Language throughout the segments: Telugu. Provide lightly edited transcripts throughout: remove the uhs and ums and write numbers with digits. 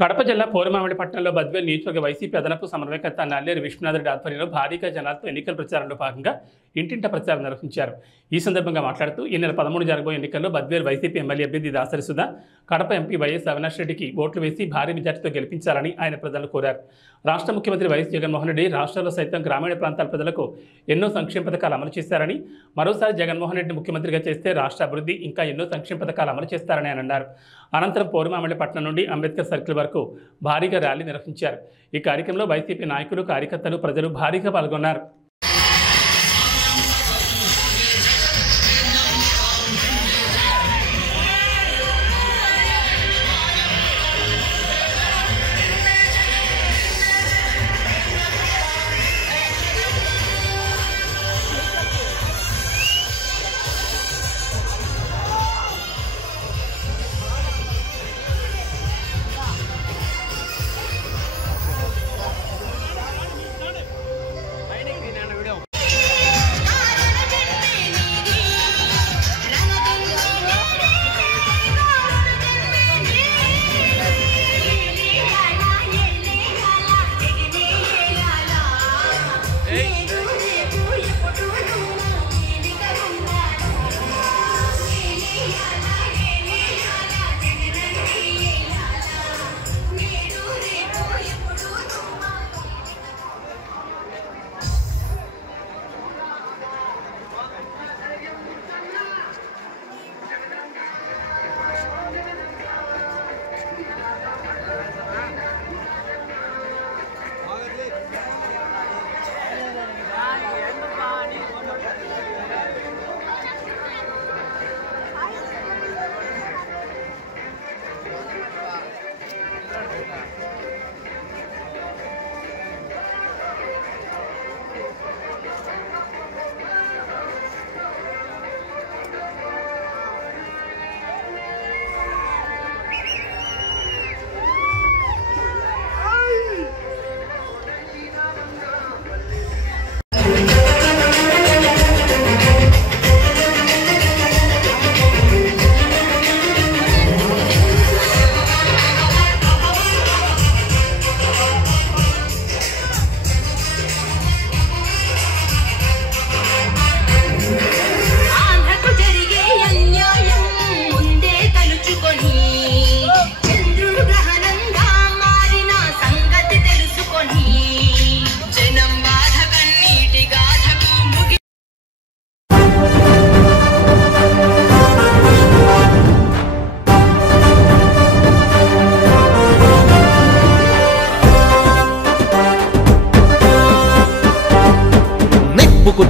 కడప జిల్లా పోరుమామిడి పట్టణంలో బద్వేల్ నియోజకవర్గ వైసీపీ అదనపు సమన్వయకర్త నల్లేరు విశ్వనాథరెడ్డి ఆధ్వర్యంలో భారీగా జనాలతో ఎన్నికల ప్రచారంలో భాగంగా ఇంటింట ప్రచారం నిర్వహించారు. ఈ సందర్భంగా మాట్లాడుతూ ఈ నెల 13 జరగబోయే ఎన్నికల్లో బద్వేల్ వైసీపీ ఎమ్మెల్యే అభ్యర్థి దాసరి సుధా, కడప ఎంపీ వైఎస్ అవినాష్ రెడ్డికి ఓట్లు వేసి భారీ మెజార్టీతో గెలిపించాలని ఆయన ప్రజలను కోరారు. రాష్ట్ర ముఖ్యమంత్రి వైఎస్ జగన్మోహన్ రెడ్డి రాష్ట్రంలో సైతం గ్రామీణ ప్రాంతాల ప్రజలకు ఎన్నో సంక్షేమ పథకాలు అమలు చేశారని, మరోసారి జగన్మోహన్ రెడ్డి ముఖ్యమంత్రిగా చేస్తే రాష్ట్ర అభివృద్ధి ఇంకా ఎన్నో సంక్షేమ పథకాలు అమలు చేస్తారని ఆయన అన్నారు. అనంతరం పోరుమామిడి పట్టణం నుండి అంబేద్కర్ సర్కిల్ వరకు భారీగా ర్యాలీ నిర్వహించారు. ఈ కార్యక్రమంలో వైసీపీ నాయకులు, కార్యకర్తలు, ప్రజలు భారీగా పాల్గొన్నారు.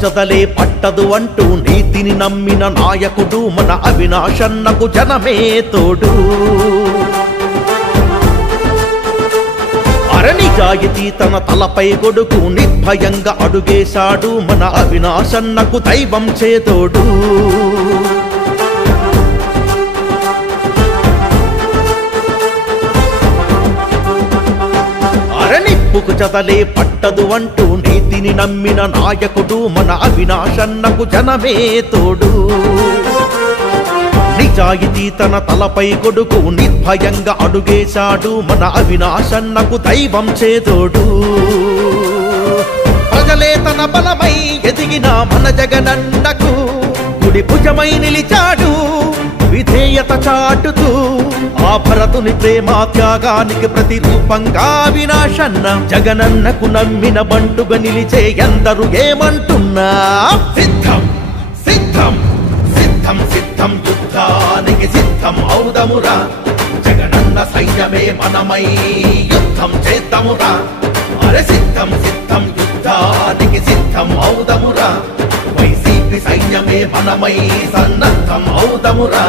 చదలే పట్టదు అంటూ నీతిని నమ్మిన నాయకుడు మన అవినాశన్నకు జనమే తోడు. అరనిజాయితీ తన తలపై గొడుగు నిర్భయంగా అడుగేశాడు మన అవినాశన్నకు దైవం చేతోడు. నిప్పుకు చదలే పట్టదు అంటూ నీతిని నమ్మిన నాయకుడు మన అవినాశన్నకు జనమే తోడు. నిజాయితీ తన తలపై గొడుగు నిర్భయంగా అడుగేశాడు మన అవినాశన్నకు దైవం చేతోడు. ప్రజలే తన బలమై ఎదిగిన మన జగనన్నకు గుడి భుజమై నిలిచాడు విధేయత చాటుతూ. ఆ భరతుని ప్రేమ త్యాగానికి ప్రతిరూపంగా అవినాశన్న జగనన్నకు నమ్మిన బంటుగా నిలిచే ఎందరు ఏమంటున్నా సిద్ధం సిద్ధం సిద్ధం సిద్ధం యుద్ధానికి సిద్ధం ఔదమురా. జగనన్న సైన్యమే మనమై యుద్ధం చేద్దామురా. అరే సిద్ధం సిద్ధం యుద్ధానికి సిద్ధం ఔదమురా. వైసీపీ సైన్యమే మనమై సన్నద్ధం ఔదమురా.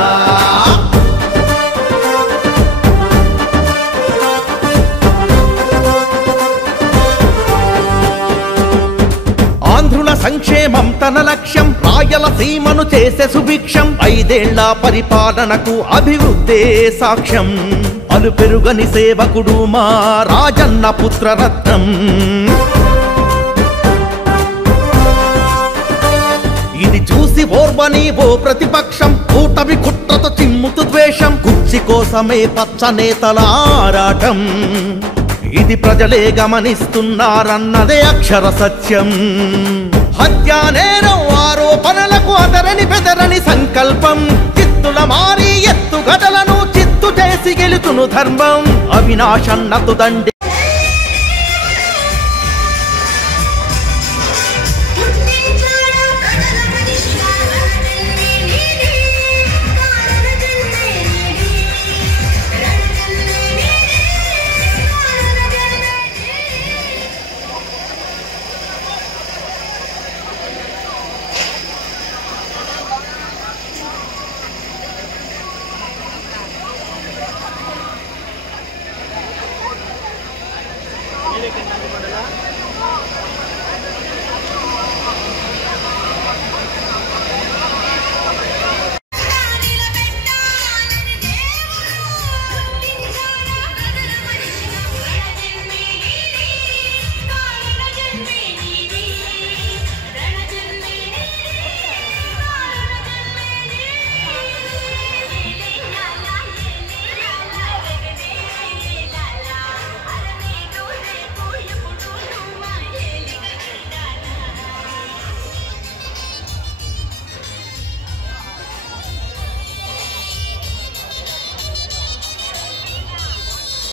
ఆంధ్రుల సంక్షేమం తన లక్ష్యం, రాయలసీమను చేసే సుభిక్షం. 5 ఏళ్ల పరిపాలనకు అభివృద్ధే సాక్ష్యం. అలుపెరుగని సేవకుడు మా రాజన్న పుత్రరత్నం. ఇది చూసి ఓర్వ ఓర్వని ఓ ప్రతిపక్షం కూటమి కుట్రతో చిమ్ముతు ద్వేషం కుర్చీ కోసమే పచ్చ నేతల ఆరాటం ఇది ప్రజలే గమనిస్తున్నారన్నదే అక్షర సత్యం హత్యా నేరం ఆరోపణలకు అదరని బెదరని సంకల్పం చిత్తుల మారి ఎత్తుగడలను చిత్తు చేసి గెలుచును ధర్మం అవినాశన్నతు దండి